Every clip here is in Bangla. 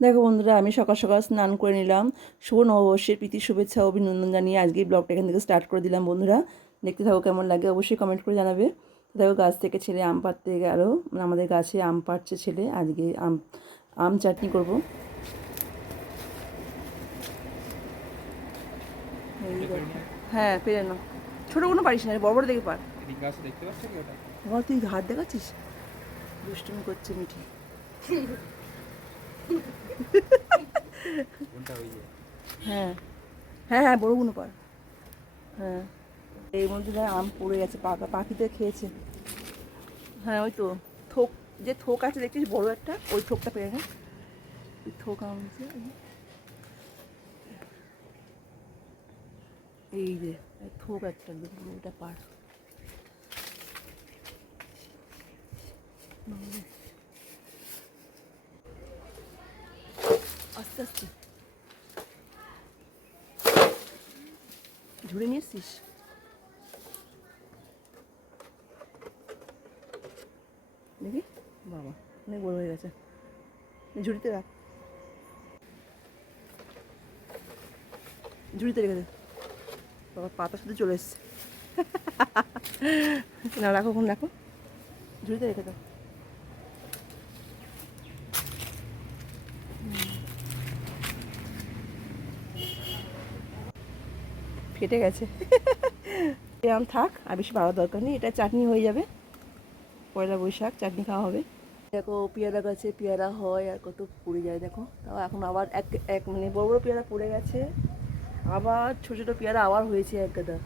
দেখো বন্ধুরা, আমি সকাল সকাল স্নান করে নিলাম। শুভ নববর্ষের প্রীতি শুভেচ্ছা অভিনন্দন জানিয়ে আজকে ব্লগটা এখান থেকে স্টার্ট করে দিলাম। বন্ধুরা দেখতে থাকো, কেমন লাগে অবশ্যই কমেন্ট করে জানাবে। দেখো, গাছ থেকে ছেলে আম পাড়তে গেল, মানে আমাদের গাছে আম পাড়ছে ছেলে। আজকে আম আম চাটনি করবো। হ্যাঁ, পেরে না, ছোটো কোনো পারিস না, বড় বড় দেখে পার। বল, তুই হাত দেখাচ্ছিস, দুষ্টুমি করছে মিঠি। হ্যাঁ হ্যাঁ হ্যাঁ, বড়গুলো পার। হ্যাঁ, এই মধ্যে আম পড়ে গেছে, পাকা পাখিতে খেয়েছে। হ্যাঁ, ওই তো থোক, যে থোক আছে দেখছিস বড় একটা, ওই থোকটা পেয়ে না, ওই থোক আম আছে। এই যে থোক একটা, ওটা পার। আস্তে আস্তে ঝুড়ে নিয়ে এসছিস? দেখি, বাবা অনেক বড় হয়ে গেছে, ঝুড়িতে রাখ, ঝুড়িতে রেখে দে। বাবা পাতা শুধু চলে এসছে। না, রাখো, কোন রাখো, ঝুড়িতে রেখে দাও। ফেটে গেছে। এরকম থাক, আর বেশি বাড়ার দরকার নেই, এটা চাটনি হয়ে যাবে। পয়লা বৈশাখ চাটনি খাওয়া হবে। দেখো, পেয়ারা গাছে পেয়ারা হয় আর কত পড়ে যায় দেখো। তাও এখন আবার এক এক মানে বড় বড় পেয়ারা পড়ে গেছে, আবার ছোটো ছোটো পেয়ারা আবার হয়েছে এক গাদা।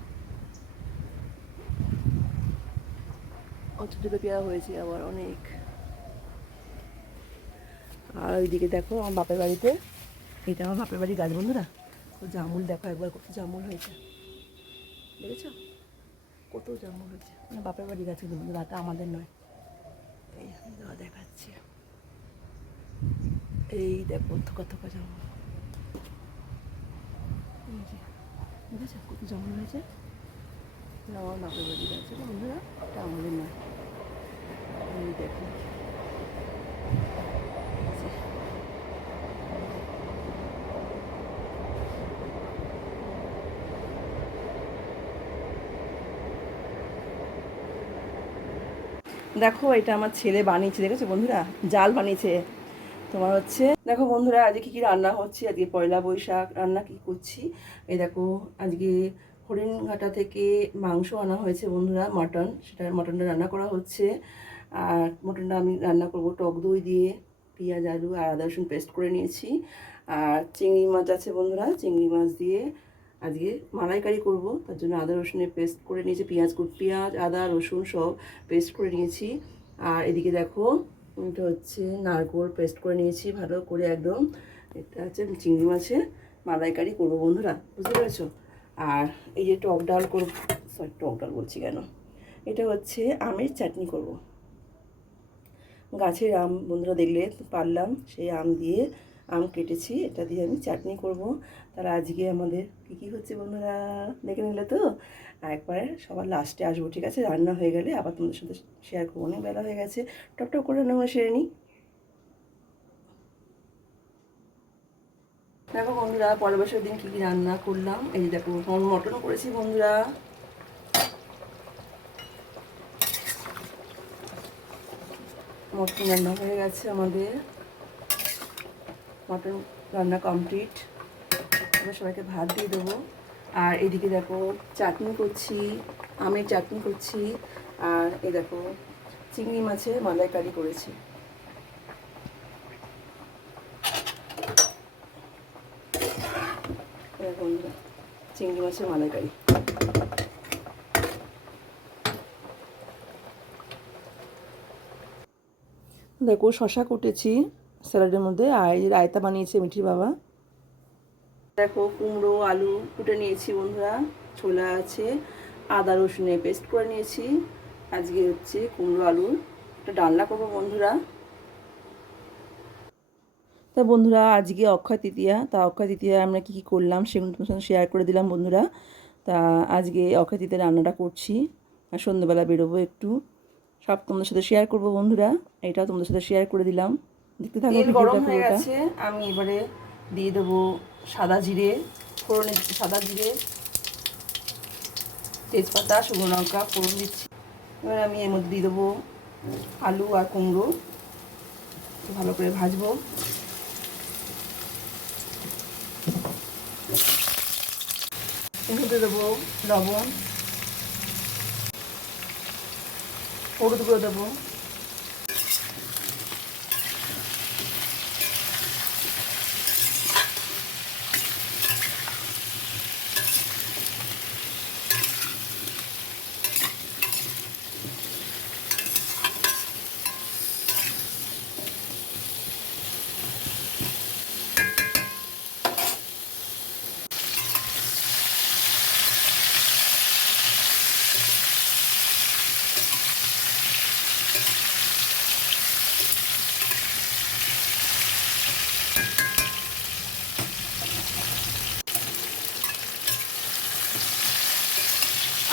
ছোটো ছোটো পেয়ারা হয়েছে আবার অনেক। আর ওইদিকে দেখো আমার বাপের বাড়িতে, এটা আমার বাপের বাড়ির গাছ। বন্ধুরা, ও জামুল দেখো একবার, কত জামুল হয়েছে দেখেছ, কত জামুল হয়েছে। মানে বাপের বাড়ি গাছ কিন্তু বন্ধুরা, এটা আমাদের নয়। এই আমি দেখাচ্ছি, এই দেখো থোকা থোকা জামুল, এই যে বুঝেছো কত জামুল হয়েছে। আমার বাপের বাড়ি গাছ বন্ধুরা, এটা আমাদের নয়। এই দেখো, দেখো এটা আমার ছেলে বানিয়েছে, দেখেছো বন্ধুরা, জাল বানিয়েছে। তোমার হচ্ছে দেখো বন্ধুরা, আজকে কী কী রান্না হচ্ছে, আজকে পয়লা বৈশাখ রান্না কী করছি। এই দেখো, আজকে হরিণঘাটা থেকে মাংস আনা হয়েছে বন্ধুরা, মাটন, সেটা মাটনটা রান্না করা হচ্ছে। আর মাটনটা আমি রান্না করব টক দই দিয়ে, পেঁয়াজ আলু আর আদা রসুন পেস্ট করে নিয়েছি। আর চিংড়ি মাছ আছে বন্ধুরা, চিংড়ি মাছ দিয়ে আজকে মালাইকারি করব, তার জন্য আদা রসুনের পেস্ট করে নিয়েছি, পেঁয়াজ আদা রসুন সব পেস্ট করে নিয়েছি। আর এদিকে দেখো, এটা হচ্ছে নারকোল পেস্ট করে নিয়েছি ভালো করে একদম। এটা হচ্ছে চিংড়ি মাছের মালাইকারি করবো বন্ধুরা, বুঝতে পেরেছো। আর এই যে টক ডাল করবো, সরি টক ডাল বলছি কেন, এটা হচ্ছে আমের চাটনি করব। গাছের আম বন্ধুরা দেখলে পারলাম, সেই আম দিয়ে, আম কেটেছি, এটা দিয়ে আমি চাটনি করব। তাহলে আজকে আমাদের কী কী হচ্ছে বন্ধুরা দেখে নিলে তো। একবারে সবার লাস্টে আসবো, ঠিক আছে, রান্না হয়ে গেলে আবার তোমাদের সাথে শেয়ার করবো। অনেক বেলা হয়ে গেছে, টপ টপ করে রান্না করে সেরে নিই। দেখো বন্ধুরা, পরের বছরের দিন কী কী রান্না করলাম, এই যে দেখো মটন করেছি বন্ধুরা। মটন রান্না হয়ে গেছে আমাদের, মটন রান্না কমপ্লিট। এবার সবাইকে ভাত দিয়ে দেবো। আর এদিকে দেখো চাটনি করছি, আমের চাটনি করছি। আর এই দেখো চিংড়ি মাছের মালাইকারি করেছি। বন্ধুরা, চিংড়ি মাছের মালাইকারি। দেখো শশা কুটেছি স্যালাডের মধ্যে, আর এই রায়তা বানিয়েছে মিঠির বাবা। দেখো কুমড়ো আলু কুটে নিয়েছি বন্ধুরা, ছোলা আছে, আদা রসুনে পেস্ট করে নিয়েছি। আজকে হচ্ছে কুমড়ো আলুর একটা ডালনা করবো বন্ধুরা। তা বন্ধুরা, আজকে অক্ষয় তৃতীয়া, তা অক্ষয় তৃতীয়ায় আমরা কী কী করলাম সেগুলো তোমার সাথে শেয়ার করে দিলাম বন্ধুরা। তা আজকে অক্ষয় তৃতীয়া রান্নাটা করছি, আর সন্ধ্যেবেলা বেরোবো একটু, সব তোমাদের সাথে শেয়ার করবো বন্ধুরা। এটাও তোমাদের সাথে শেয়ার করে দিলাম, দেখতে থাকো। তেল গরম হয়ে গেছে, আমি এবারে দিয়ে দেবো সাদা জিরে ফোড়নে, সাদা জিরে, তেজপাতা, শুকনো লঙ্কা ফোড়ন দিচ্ছি। এবার আমি এর মধ্যে দিয়ে দেবো আলু আর কুমড়ো, ভালো করে ভাজবো। এর মধ্যে দেবো লবণ, হলুদ গুঁড়ো দেবো,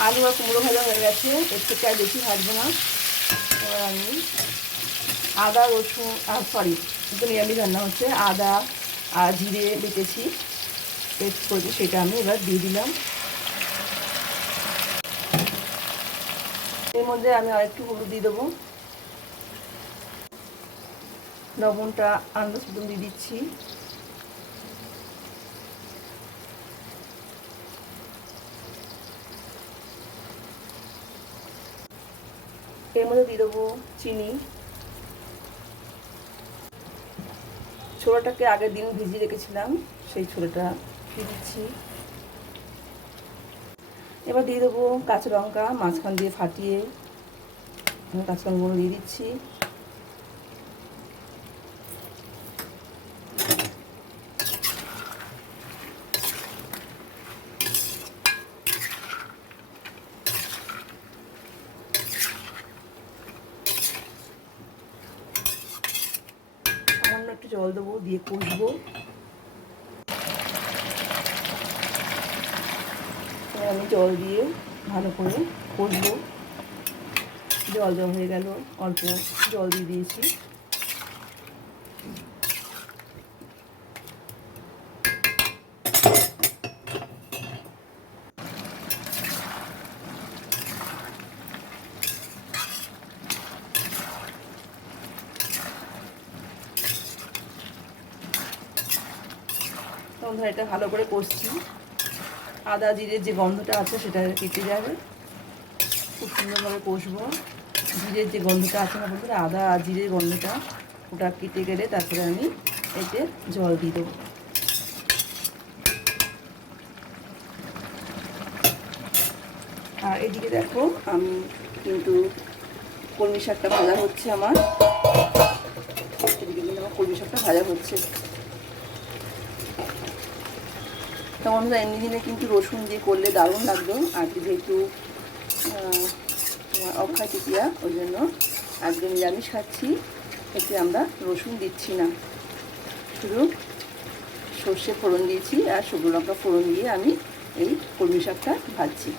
আলু আর কুমড়ো ভাজা হয়ে গেছে, এর থেকে আর বেশি ভাজবো না। এবার আমি আদা রসুন সরি একটু নিরামিষ রান্না হচ্ছে, আদা আর জিরে বেটেছি পেস্ট করেছি, সেটা আমি এবার দিয়ে দিলাম। এর মধ্যে আমি আরেকটু হলুদ দিয়ে দেবো, লবণটা আন্দাজ মতন দিয়ে দিচ্ছি। এর মধ্যে দিয়ে দেবো চিনি। ছোলাটাকে আগের দিন ভিজিয়ে রেখেছিলাম, সেই ছোলাটা দিয়ে দিচ্ছি। এবার দিয়ে দেবো কাঁচা লঙ্কা মাঝখান দিয়ে ফাটিয়ে, কাঁচা লঙ্কাগুলো দিয়ে দিচ্ছি। সামান্য একটু জল দেবো, দিয়ে কষবো। আমি জল দিয়ে ভালো করে কষবো। জল দেওয়া হয়ে গেল, অল্প জল দিয়ে দিয়েছি। তখন এটা ভালো করে কষছি, আদা জিরের যে গন্ধটা আছে সেটা কেটে যাবে। খুব সুন্দরভাবে কষবো। জিরের যে গন্ধটা আছে না বলতে, আদা আর জিরের গন্ধটা ওটা কেটে গেলে তারপরে আমি এতে জল দিয়ে দেবো। আর এদিকে দেখো আমি কিন্তু কলমি শাকটা ভাজা হচ্ছে আমার, এদিকে কিন্তু আমার কলমি শাকটা ভাজা হচ্ছে। তখন এমনি দিনে কিন্তু রসুন দিয়ে করলে দারুণ লাগতো, আজকে যেহেতু অক্ষয় তৃতীয়া ওই জন্য আজকে নিরামিষ খাচ্ছি, এতে আমরা রসুন দিচ্ছি না, শুধু সর্ষে ফোড়ন দিয়েছি আর শুকনো লঙ্কা ফোড়ন দিয়ে আমি এই কলমি শাকটা ভাজছি।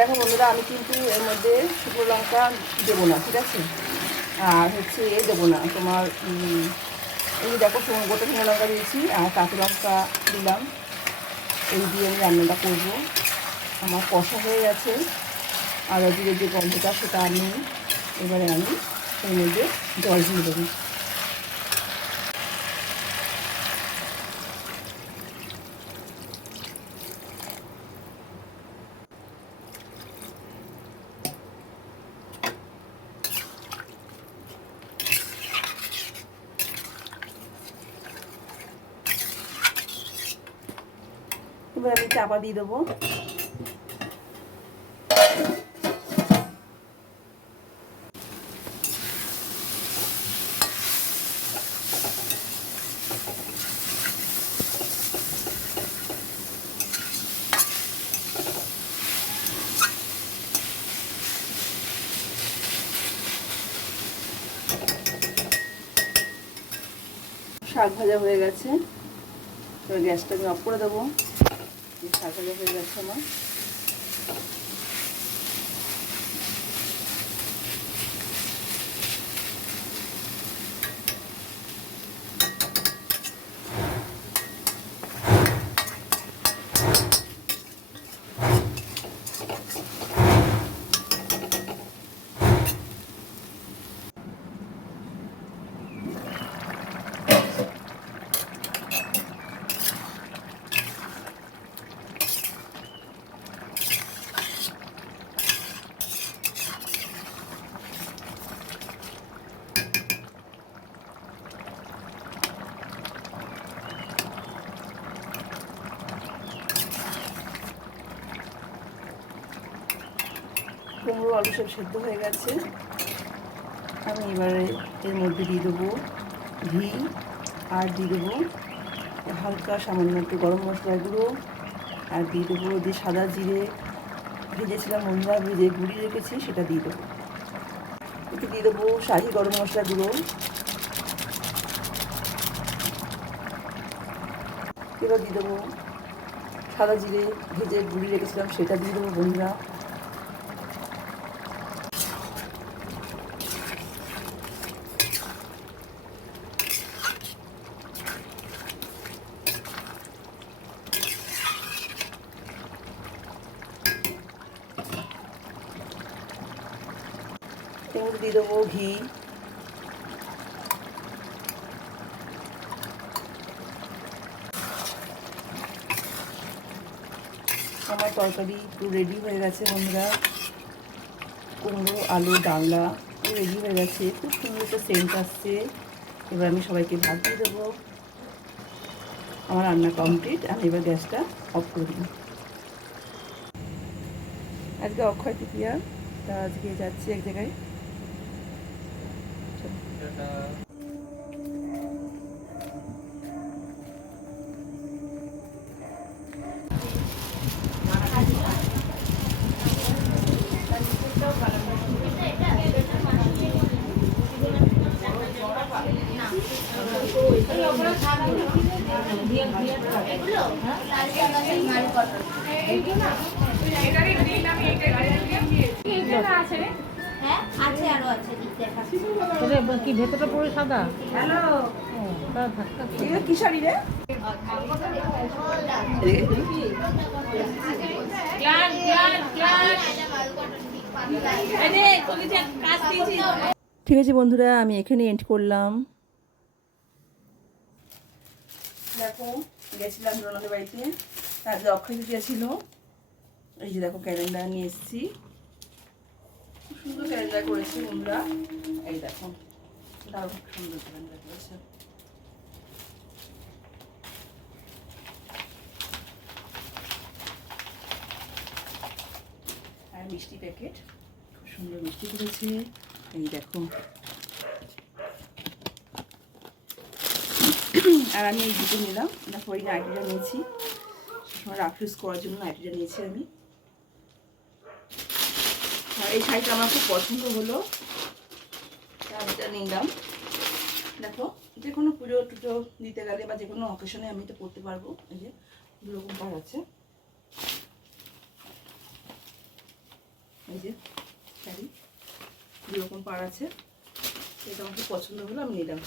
দেখো বন্ধুরা, আমি কিন্তু এর মধ্যে শুকনো লঙ্কা দেবো না, ঠিক আছে, আর হচ্ছে দেবো না তোমার এই দেখো গোটা শুকনো লঙ্কা দিয়েছি আর কাঁচা লঙ্কা দিলাম, এই দিয়ে আমি রান্নাটা করবো। আমার কষা হয়ে গেছে, আদা জিরের যে গন্ধটা সেটা আমি এবারে আমি এর মধ্যে জল দিয়ে দেবো। এবার আমি চাপা দিয়ে দেবো। শাক ভাজা হয়ে গেছে, এবার গ্যাসটা আমি অফ করে দেবো। শাক ভাজা হয়ে গেছে আমার। কুমড়ো আলু সব সেদ্ধ হয়ে গেছে। আমি এবারে এর মধ্যে দিয়ে দেবো ঘি, আর দিয়ে দেবো হালকা সামান্য একটু গরম মশলার গুঁড়ো, আর দিয়ে দেবো যে সাদা জিরে ভেজেছিলাম বন্ধুরা, ভেজে গুঁড়িয়ে রেখেছি সেটা দিয়ে দেবো। একটু দিয়ে দেবো শাহি গরম মশলা গুঁড়ো। এবার দিয়ে দেবো সাদা জিরে ভেজে গুঁড়িয়ে রেখেছিলাম সেটা দিয়ে দেবো বন্ধুরা। এর মধ্যে দিয়ে দেবো ঘি, আমার তরকারি পুরো রেডি হয়ে গেছে বন্ধুরা। কুমড়ো আলু ডালনা রেডি হয়ে গেছে, খুব সুন্দর একটা সেন্ট আসছে। এবার আমি সবাইকে ভাত দিয়ে দেবো। আমার রান্না কমপ্লিট, আমি এবার গ্যাসটা অফ করে দিই। আজকে অক্ষয় তৃতীয়া, তা আজকে যাচ্ছি এক জায়গায়। কি ভেতরটা পুরো সাদা? হ্যালো, কি শাড়ি রে? ঠিক আছে বন্ধুরা, আমি এখানে এন্ড করলাম। দেখো গেছিলাম রোনাদের বাড়িতে, আজকে অক্ষয় তৃতীয়া ছিল। এই যে দেখো ক্যালেন্ডার নিয়ে এসেছি, খুব সুন্দর ক্যালেন্ডার করেছে বন্ধুরা। এই দেখো দারুণ সুন্দর ক্যালেন্ডার করেছে। আর মিষ্টি প্যাকেট, খুব সুন্দর মিষ্টি করেছে। এই দেখো, আর আমি এই দুটো নিলাম। দেখো এই নাইটিটা নিয়েছি, সবসময় রাফ ইউজ করার জন্য নাইটিটা নিয়েছি আমি। আর এই শাড়িটা আমার খুব পছন্দ হলো, আমি এটা নিলাম। দেখো যে কোনো পুজো টুজো দিতে গেলে বা যে কোনো অকেশনে আমি এটা পরতে পারবো। এই যে দুরকম পার আছে, এই যে শাড়ি দুরকম পার আছে, এটা আমার খুব পছন্দ হলো, আমি নিলাম।